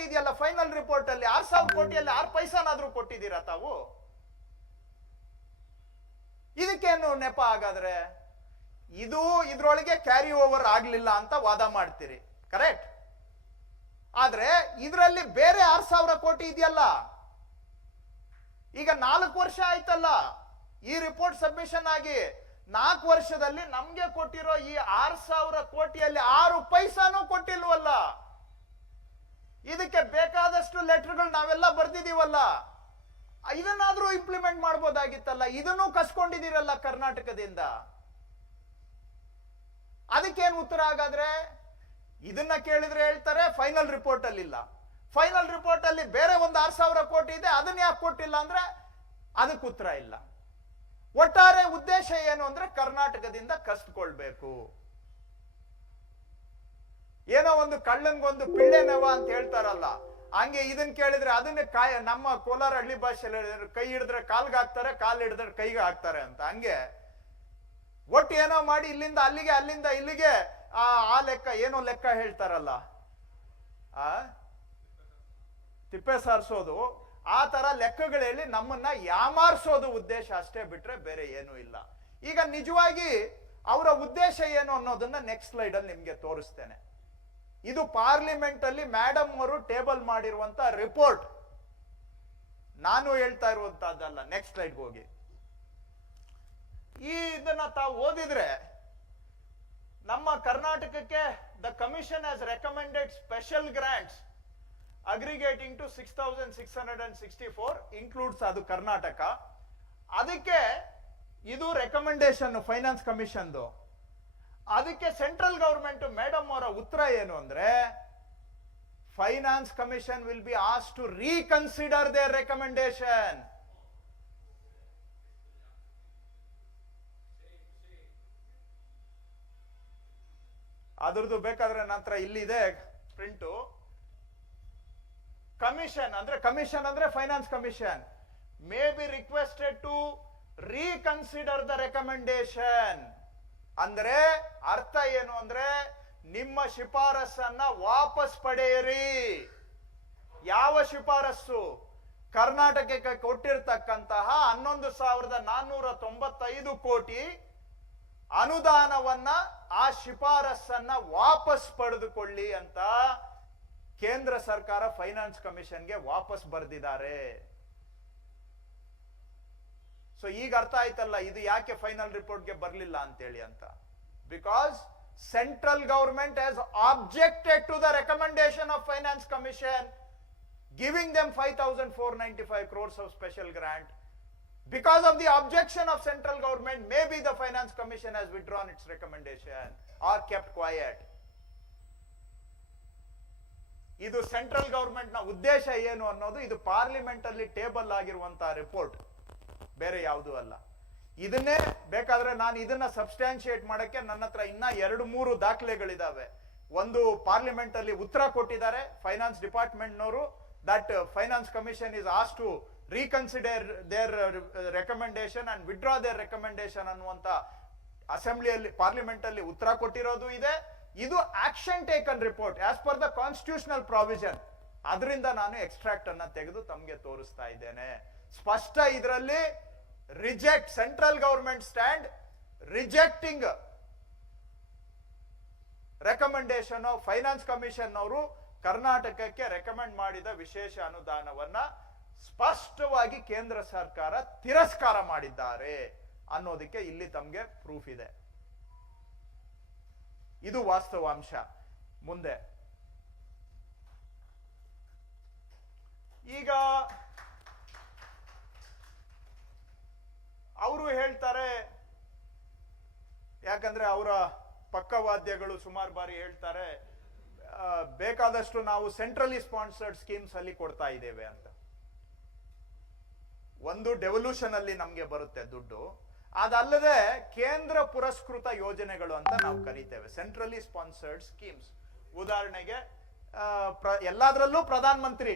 ಕೋಟಿ ಇದೆಯಲ್ಲ final report ಅಲ್ಲಿ? ಆರ್ ಸಾವಿರ ಕೋಟಿಯಲ್ಲಿ ಆರ್ ಪೈಸಾನಾದ್ರೂ ಕೊಟ್ಟಿದ್ದೀರಾ ತಾವು? ಇದಕ್ಕೇನು ನೆಪ ಹಾಗಾದ್ರೆ? ಇದು ಇದ್ರೊಳಗೆ ಕ್ಯಾರಿ ಓವರ್ ಆಗ್ಲಿಲ್ಲ ಅಂತ ವಾದ ಮಾಡ್ತೀರಿ. ಕರೆಕ್ಟ್ ಆದ್ರೆ ಇದರಲ್ಲಿ ಬೇರೆ ಆರ್ ಸಾವಿರ ಕೋಟಿ ಇದೆಯಲ್ಲ? ಈಗ ನಾಲ್ಕು ವರ್ಷ ಆಯ್ತಲ್ಲ. ಈ ರಿಪೋರ್ಟ್ ಸಬ್ಮಿಷನ್ ಆಗಿ ನಾಲ್ಕು ವರ್ಷದಲ್ಲಿ ನಮ್ಗೆ ಕೊಟ್ಟಿರೋ ಈ ಆರ್ ಸಾವಿರ ಕೋಟಿಯಲ್ಲಿ ಆರು ಪೈಸಾನು ಕೊಟ್ಟಿಲ್ವಲ್ಲ? ಇದಕ್ಕೆ ಬೇಕಾದಷ್ಟು ಲೆಟರ್ಗಳು ನಾವೆಲ್ಲ ಬರ್ದಿದೀವಲ್ಲ ಇದನ್ನಾದ್ರೂ ಇಂಪ್ಲಿಮೆಂಟ್ ಮಾಡ್ಬೋದಾಗಿತ್ತಲ್ಲ? ಇದನ್ನು ಕಸ್ಕೊಂಡಿದ್ದೀರಲ್ಲ ಕರ್ನಾಟಕದಿಂದ? ಅದಕ್ಕೇನು ಉತ್ತರ ಹಾಗಾದ್ರೆ? ಇದನ್ನ ಕೇಳಿದ್ರೆ ಹೇಳ್ತಾರೆ ಫೈನಲ್ ರಿಪೋರ್ಟ್ ಅಲ್ಲಿ ಇಲ್ಲ. ಫೈನಲ್ ರಿಪೋರ್ಟ್ ಅಲ್ಲಿ ಬೇರೆ ಒಂದು ಆರ್ ಸಾವಿರ ಕೋಟಿ ಇದೆ, ಅದನ್ನ ಯಾಕೆ ಕೊಟ್ಟಿಲ್ಲ ಅಂದ್ರೆ ಅದಕ್ಕೆ ಉತ್ತರ ಇಲ್ಲ. ಒಟ್ಟಾರೆ ಉದ್ದೇಶ ಏನು ಅಂದ್ರೆ ಕರ್ನಾಟಕದಿಂದ ಕಸ್ಕೊಳ್ಬೇಕು. ಏನೋ ಒಂದು ಕಳ್ಳನ್ಗೊಂದು ಪಿಳ್ಳೆ ನೆವ ಅಂತ ಹೇಳ್ತಾರಲ್ಲ. ಹಂಗೆ ಇದನ್ನ ಕೇಳಿದ್ರೆ ಅದನ್ನ ಕಾಯ, ನಮ್ಮ ಕೋಲಾರ ಹಳ್ಳಿ ಭಾಷೆಯಲ್ಲಿ ಕೈ ಹಿಡಿದ್ರೆ ಕಾಲ್ಗೆ ಹಾಕ್ತಾರೆ, ಕಾಲ್ ಹಿಡಿದ್ರೆ ಕೈಗೆ ಹಾಕ್ತಾರೆ ಅಂತ. ಹಂಗೆ ಒಟ್ಟು ಏನೋ ಮಾಡಿ ಇಲ್ಲಿಂದ ಅಲ್ಲಿಗೆ, ಅಲ್ಲಿಂದ ಇಲ್ಲಿಗೆ, ಆ ಆ ಲೆಕ್ಕ, ಏನೋ ಲೆಕ್ಕ ಹೇಳ್ತಾರಲ್ಲ. ಆ? ತಿಪ್ಪೆ ಸಾರಿಸೋದು. ಆ ತರ ಲೆಕ್ಕಗಳಲ್ಲಿ ನಮ್ಮನ್ನ ಯಾಮಾರಿಸೋದು ಉದ್ದೇಶ ಅಷ್ಟೇ ಬಿಟ್ರೆ ಬೇರೆ ಏನೂ ಇಲ್ಲ. ಈಗ ನಿಜವಾಗಿ ಅವರ ಉದ್ದೇಶ ಏನು ಅನ್ನೋದನ್ನ ನೆಕ್ಸ್ಟ್ ಸ್ಲೈಡ್ ಅಲ್ಲಿ ನಿಮ್ಗೆ ತೋರಿಸ್ತೇನೆ. ಇದು ಪಾರ್ಲಿಮೆಂಟ್ ಅಲ್ಲಿ ಮೇಡಮ್ ಅವರು ಟೇಬಲ್ ಮಾಡಿರುವಂತ ರಿಪೋರ್ಟ್ ನಾನು ಹೇಳ್ತಾ ಇರುವಂತಹದ್ದಲ್ಲ. ನೆಕ್ಸ್ಟ್ ಸ್ಲೈಡ್ ಹೋಗಿ. ಈ ಇದನ್ನ ತಾವು ಓದಿದ್ರೆ ನಮ್ಮ ಕರ್ನಾಟಕಕ್ಕೆ the commission has recommended special grants aggregating to six thousand six hundred and sixty four includes ಅದು ಕರ್ನಾಟಕ. ಅದಕ್ಕೆ ಇದು ರೆಕಮೆಂಡೇಶನ್ ಫೈನಾನ್ಸ್ ಕಮಿಷನ್ದು ಅದಕ್ಕೆ ಸೆಂಟ್ರಲ್ ಗವರ್ಮೆಂಟ್ ಮೇಡಮ್ ಏನು ಅಂದ್ರೆ ಫೈನಾನ್ಸ್ ಕಮಿಷನ್ ವಿಲ್ ಬಿ ಆಸ್ ಟು ರೀಕನ್ಸಿಡರ್ ದೇರ್ ರೆಕಮೆಂಡೇಶನ್ ಅದ್ರದ್ದು ಬೇಕಾದ್ರೆ ನಂತರ ಇಲ್ಲಿದೆ ಪ್ರಿಂಟು ಕಮಿಷನ್ ಅಂದ್ರೆ ಕಮಿಷನ್ ಅಂದ್ರೆ finance commission may be requested to reconsider the recommendation ಅಂದ್ರೆ ಅರ್ಥ ಏನು ಅಂದ್ರೆ ನಿಮ್ಮ ಶಿಫಾರಸನ್ನ ವಾಪಸ್ ಪಡೆಯಿರಿ. ಯಾವ ಶಿಫಾರಸ್ಸು? ಕರ್ನಾಟಕಕ್ಕೆ ಕೊಟ್ಟಿರ್ತಕ್ಕಂತಹ ಹನ್ನೊಂದು ಸಾವಿರದ ನಾನ್ನೂರ ತೊಂಬತ್ತೈದು ಕೋಟಿ ಅನುದಾನವನ್ನ ಆ ಶಿಫಾರಸ್ಸನ್ನ ವಾಪಸ್ ಪಡೆದುಕೊಳ್ಳಿ ಅಂತ ಕೇಂದ್ರ ಸರ್ಕಾರ ಫೈನಾನ್ಸ್ ಕಮಿಷನ್ಗೆ ವಾಪಸ್ ಬರೆದಿದ್ದಾರೆ. ಸೊ ಈಗ ಅರ್ಥ ಆಯ್ತಲ್ಲ, ಇದು ಯಾಕೆ ಫೈನಲ್ ರಿಪೋರ್ಟ್ಗೆ ಬರಲಿಲ್ಲ ಅಂತೇಳಿ ಅಂತ? Because to the recommendation of finance commission giving them five thousand four ninety five crores of special grant Because of the objection of central government, maybe the finance commission has withdrawn its recommendation or kept quiet. ಇದು central ಗವರ್ಮೆಂಟ್ನ ಉದ್ದೇಶ ಏನು ಅನ್ನೋದು ಇದು parliament ಅಲ್ಲಿ table ಆಗಿರುವಂತಹ report ಬೇರೆ ಯಾವುದೂ ಅಲ್ಲ. ಇದನ್ನೇ ಬೇಕಾದ್ರೆ ನಾನು ಇದನ್ನ ಸಬ್ಸ್ಟ್ಯಾನ್ಶಿಯೇಟ್ ಮಾಡಕ್ಕೆ ನನ್ನ ಹತ್ರ ಇನ್ನ ಎರಡು ಮೂರು ದಾಖಲೆಗಳಿದಾವೆ. ಒಂದು ಪಾರ್ಲಿಮೆಂಟ್ ಅಲ್ಲಿ ಉತ್ತರ ಕೊಟ್ಟಿದ್ದಾರೆ ಫೈನಾನ್ಸ್ ಡಿಪಾರ್ಟ್ಮೆಂಟ್ನವರು that finance commission is as to reconsider their recommendation and withdraw their recommendation ಅನ್ನುವಂತ ಅಸೆಂಬ್ಲಿಯಲ್ಲಿ ಪಾರ್ಲಿಮೆಂಟ್ ಅಲ್ಲಿ ಉತ್ತರ ಕೊಟ್ಟಿರೋದು ಇದೆ. ಇದು action taken report as per the constitutional provision ಅದರಿಂದ ನಾನು ಎಕ್ಸ್ಟ್ರಾಕ್ಟ್ ಅನ್ನ ತೆಗೆದು ತಮಗೆ ತೋರಿಸ್ತಾ ಇದ್ದೇನೆ. ಸ್ಪಷ್ಟ ಇದರಲ್ಲಿ reject central government stand rejecting recommendation finance commission ಅವರು ಕರ್ನಾಟಕಕ್ಕೆ ರೆಕಮೆಂಡ್ ಮಾಡಿದ ವಿಶೇಷ ಅನುದಾನವನ್ನ ಸ್ಪಷ್ಟವಾಗಿ ಕೇಂದ್ರ ಸರ್ಕಾರ ತಿರಸ್ಕಾರ ಮಾಡಿದ್ದಾರೆ ಅನ್ನೋದಕ್ಕೆ ಇಲ್ಲಿ ತಮಗೆ ಪ್ರೂಫ್ ಇದೆ. ಇದು ವಾಸ್ತವಾಂಶ. ಮುಂದೆ. ಈಗ ಅವರು ಹೇಳ್ತಾರೆ ಯಾಕಂದ್ರೆ ಅವರ ಪಕ್ಕವಾದ್ಯಗಳು ಸುಮಾರು ಬಾರಿ ಹೇಳ್ತಾರೆ ಬೇಕಾದಷ್ಟು ನಾವು ಸೆಂಟ್ರಲಿ ಸ್ಪಾನ್ಸರ್ಡ್ ಸ್ಕೀಮ್ಸ್ ಅಲ್ಲಿ ಕೊಡ್ತಾ ಇದ್ದೇವೆ ಅಂತ. ಒಂದು ಡೆವಲ್ಯೂಷನ್ ಅಲ್ಲಿ ನಮ್ಗೆ ಬರುತ್ತೆ ದುಡ್ಡು. ಅದಲ್ಲದೆ ಕೇಂದ್ರ ಪುರಸ್ಕೃತ ಯೋಜನೆಗಳು ಅಂತ ನಾವು ಕರಿತೇವೆ ಸೆಂಟ್ರಲಿ ಸ್ಪಾನ್ಸರ್ಡ್ ಸ್ಕೀಮ್ಸ್ ಉದಾಹರಣೆಗೆ ಎಲ್ಲಾದ್ರಲ್ಲೂ ಪ್ರಧಾನ ಮಂತ್ರಿ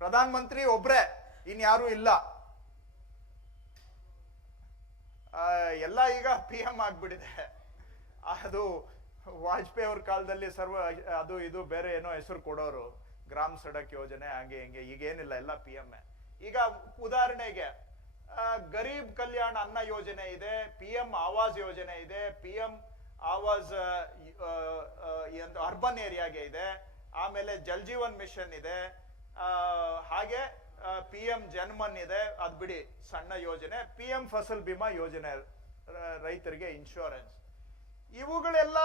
ಪ್ರಧಾನ ಮಂತ್ರಿ ಒಬ್ರೆ, ಇನ್ಯಾರೂ ಇಲ್ಲ ಆ, ಎಲ್ಲ ಈಗ ಪಿ ಎಂ ಆಗ್ಬಿಟ್ಟಿದೆ. ಅದು ವಾಜಪೇಯಿ ಅವ್ರ ಕಾಲದಲ್ಲಿ ಸರ್ವ, ಅದು ಇದು ಬೇರೆ ಏನೋ ಹೆಸರು ಕೊಡೋರು, ಗ್ರಾಮ ಸಡಕ್ ಯೋಜನೆ, ಹಂಗೆ ಹಿಂಗೆ, ಈಗ ಏನಿಲ್ಲ, ಎಲ್ಲ ಪಿ ಎಂ. ಈಗ ಉದಾಹರಣೆಗೆ ಗರೀಬ್ ಕಲ್ಯಾಣ ಅನ್ನ ಯೋಜನೆ ಇದೆ ಪಿ ಎಂ ಆವಾಸ್ ಯೋಜನೆ ಇದೆ ಪಿ ಎಂ ಆವಾಸ್ ಅರ್ಬನ್ ಏರಿಯಾಗೆ ಇದೆ, ಆಮೇಲೆ ಜಲ್ ಜೀವನ್ ಮಿಷನ್ ಇದೆ ಹಾಗೆ ಪಿ ಎಂ ಜನ್ಮನ್ ಇದೆ ಅದು ಬಿಡಿ, ಸಣ್ಣ ಯೋಜನೆ. ಪಿ ಎಂ ಫಸಲ್ ಬಿಮಾ ಯೋಜನೆ ರೈತರಿಗೆ ಇನ್ಶೂರೆನ್ಸ್ ಇವುಗಳೆಲ್ಲ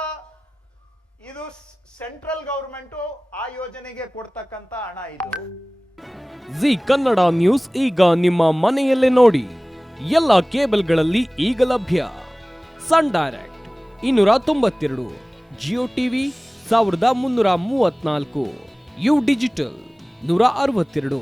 ಇದು ಸೆಂಟ್ರಲ್ ಗೌರ್ಮೆಂಟು ಆ ಯೋಜನೆಗೆ ಕೊಡ್ತಕ್ಕಂತ ಹಣ ಇದು. ಜಿ ಕನ್ನಡ ನ್ಯೂಸ್ ಈಗ ನಿಮ್ಮ ಮನೆಯಲ್ಲೇ ನೋಡಿ. ಎಲ್ಲ ಕೇಬಲ್ಗಳಲ್ಲಿ ಈಗ ಲಭ್ಯ. ಸನ್ ಡೈರೆಕ್ಟ್, ಇನ್ನೂರ ತೊಂಬತ್ತೆರಡು, ಜಿಯೋ ಟಿವಿ, ಸಾವಿರದ ಮುನ್ನೂರ ಮೂವತ್ನಾಲ್ಕು ಯು ಡಿಜಿಟಲ್, ನೂರ ಅರವತ್ತೆರಡು.